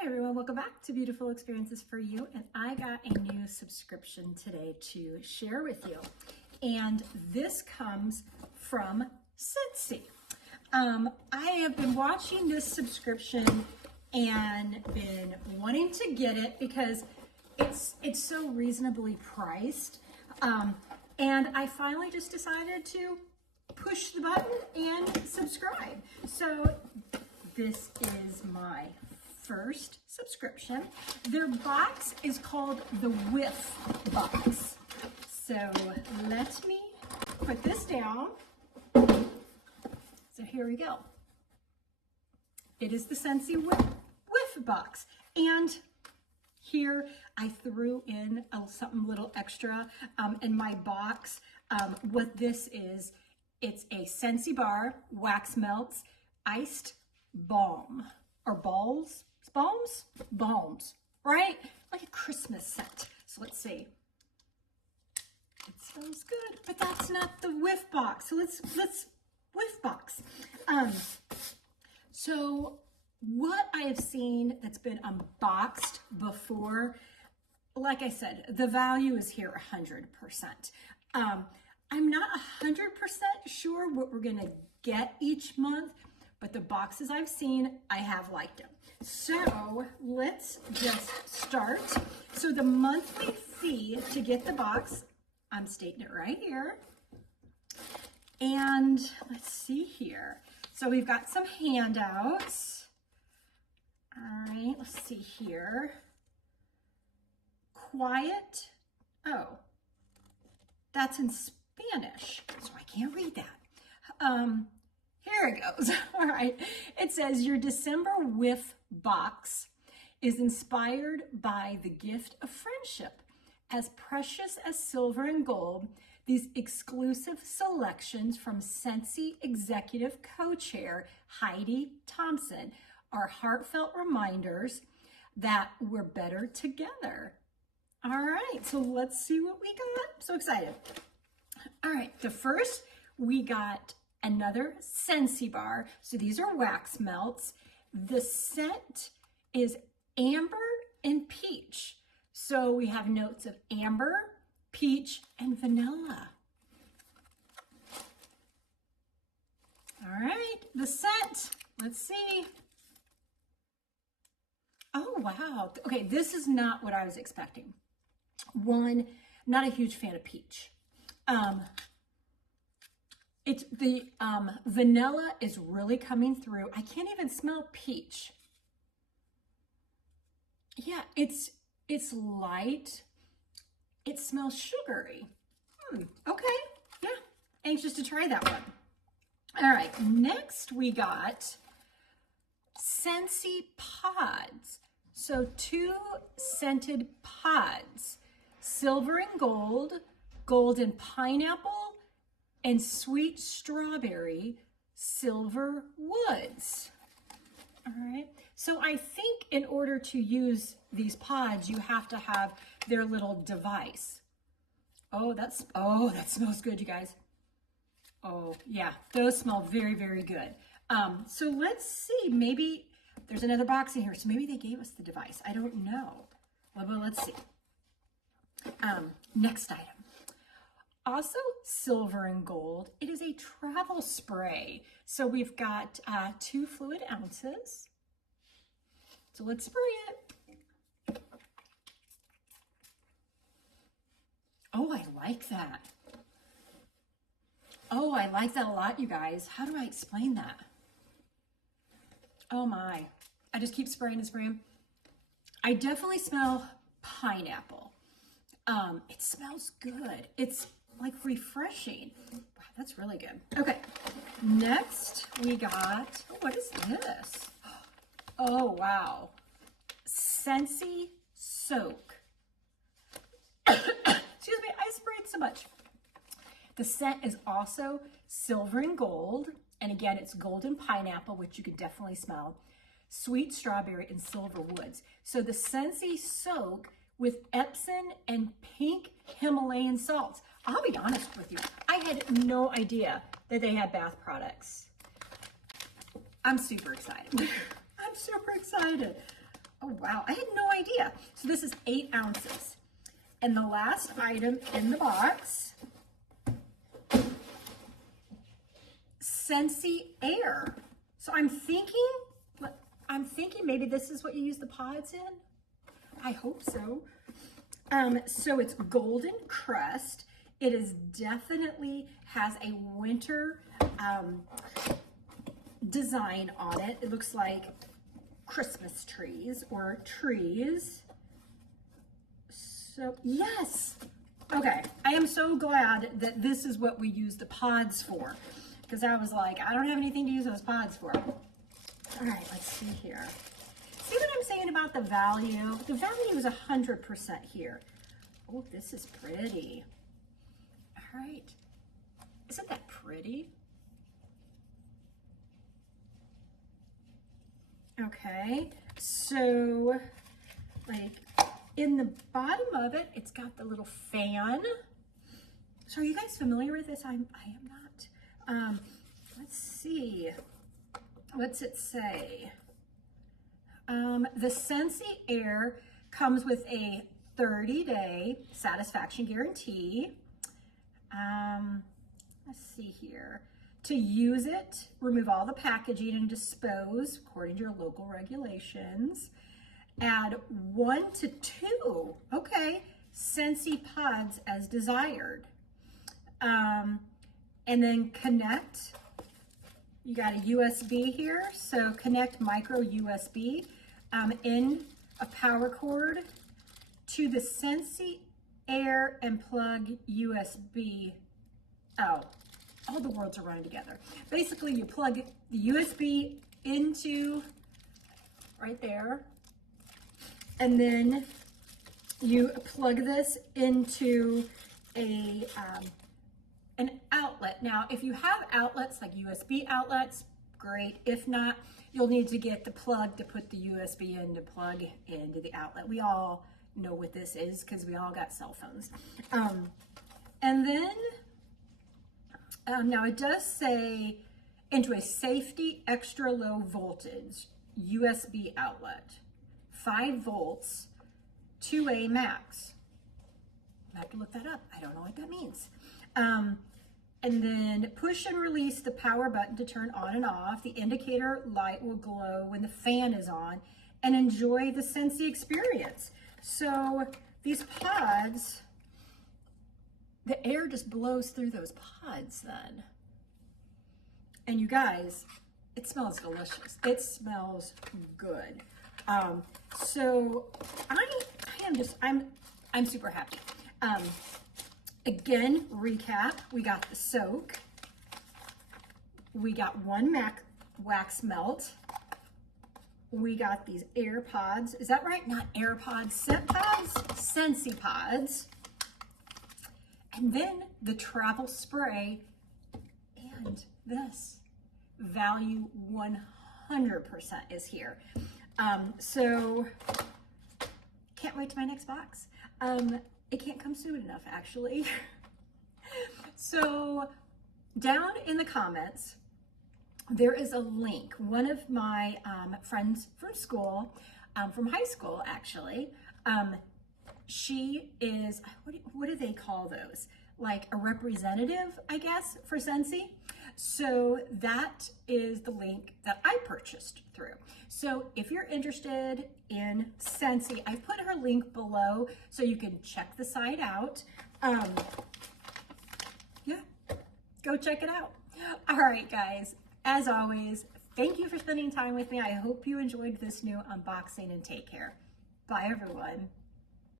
Hi everyone, welcome back to Beautiful Experiences for You, and I got a new subscription today to share with you, and this comes from Scentsy. I have been watching this subscription and been wanting to get it because it's so reasonably priced, and I finally just decided to push the button and subscribe. So this is my first subscription. Their box is called the WHIFF box. So let me put this down. So here we go. It is the Scentsy WHIFF box. And here I threw in something little extra in my box. What this is, it's a Scentsy bar, wax melts, iced balm, or balms, right? Like a Christmas scent. So let's see. It smells good, but that's not the WHIFF box. So let's WHIFF box. So what I have seen that's been unboxed before, like I said, the value is here 100%. I'm not 100% sure what we're gonna get each month, but the boxes I've seen, I have liked them. So let's just start. So the monthly fee to get the box, I'm stating it right here. And let's see here. So we've got some handouts. All right, let's see here. Quiet. Oh, that's in Spanish, so I can't read that. Here it goes. All right. It says your December WHIFF box is inspired by the gift of friendship. As precious as silver and gold, these exclusive selections from Scentsy Executive Co-Chair Heidi Thompson are heartfelt reminders that we're better together. All right. So let's see what we got. I'm so excited. All right. The first, we got another Scentsy bar. So these are wax melts. The scent is amber and peach. So we have notes of amber, peach, and vanilla. All right, the scent, let's see. Oh, wow. Okay, this is not what I was expecting. One, not a huge fan of peach. It's the vanilla is really coming through. I can't even smell peach. Yeah, it's light. It smells sugary. Okay, yeah, anxious to try that one. All right, next we got Scentsy pods. So 2 scented pods, silver and gold, golden pineapple, and sweet strawberry, silver woods. All right, so I think in order to use these pods, you have to have their little device. Oh, that smells good, you guys. Oh yeah, those smell very, very good. So let's see, maybe there's another box in here, so maybe they gave us the device. I don't know. Well, let's see. Next item. Also silver and gold, it is a travel spray. So we've got 2 fluid ounces. So let's spray it. Oh, I like that. Oh, I like that a lot, you guys. How do I explain that? Oh my, I just keep spraying and spraying. I definitely smell pineapple. It smells good. It's like refreshing. Wow, that's really good. Okay, next we got, oh, what is this? Oh, wow. Scentsy Soak. Excuse me, I sprayed so much. The scent is also silver and gold. And again, it's golden pineapple, which you can definitely smell. Sweet strawberry and silver woods. So the Scentsy Soak with Epsom and pink Himalayan salts. I'll be honest with you, I had no idea that they had bath products. I'm super excited. I'm super excited. Oh, wow. I had no idea. So this is 8 ounces. And the last item in the box, Scentsy Air. So I'm thinking maybe this is what you use the pods in. I hope so. So it's golden crust. It is definitely has a winter design on it. It looks like Christmas trees or trees. So yes. Okay, I am so glad that this is what we use the pods for, because I was like, I don't have anything to use those pods for. All right, let's see here. See what I'm saying about the value? The value is 100% here. Oh, this is pretty. All right. Isn't that pretty? Okay, so like in the bottom of it, it's got the little fan. So are you guys familiar with this? I am not. Let's see. What's it say? The Scentsy Air comes with a 30-day satisfaction guarantee. Let's see here. To use it, remove all the packaging and dispose according to your local regulations. Add 1 to 2, okay, Scentsy pods as desired. And then connect. You got a USB here, so connect micro USB in a power cord to the Scentsy Air and plug USB. Oh, all the words are running together. Basically, you plug the USB into right there, and then you plug this into a an outlet. Now, if you have outlets like USB outlets, great. If not, you'll need to get the plug to put the USB in to plug into the outlet. We all know what this is because we all got cell phones. And then, now it does say into a safety extra low voltage USB outlet, 5 volts, 2A max. I have to look that up. I don't know what that means. And then push and release the power button to turn on and off. The indicator light will glow when the fan is on, and enjoy the Scentsy experience. So these pods, the air just blows through those pods then. And you guys, it smells delicious. It smells good. So I'm super happy. Again, recap, we got the soak, we got 1 MAC wax melt, we got these air pods, is that right? Not air pods, scent pods, Scentsy pods, and then the travel spray, and this value 100% is here. So can't wait to my next box. It can't come soon enough, actually. So down in the comments, there is a link. One of my friends from school, from high school, actually, she is, what do they call those? Like a representative, I guess, for Scentsy. So that is the link that I purchased through. So if you're interested in Scentsy, I put her link below so you can check the site out. Yeah, go check it out. All right, guys, as always, thank you for spending time with me. I hope you enjoyed this new unboxing, and take care. Bye, everyone.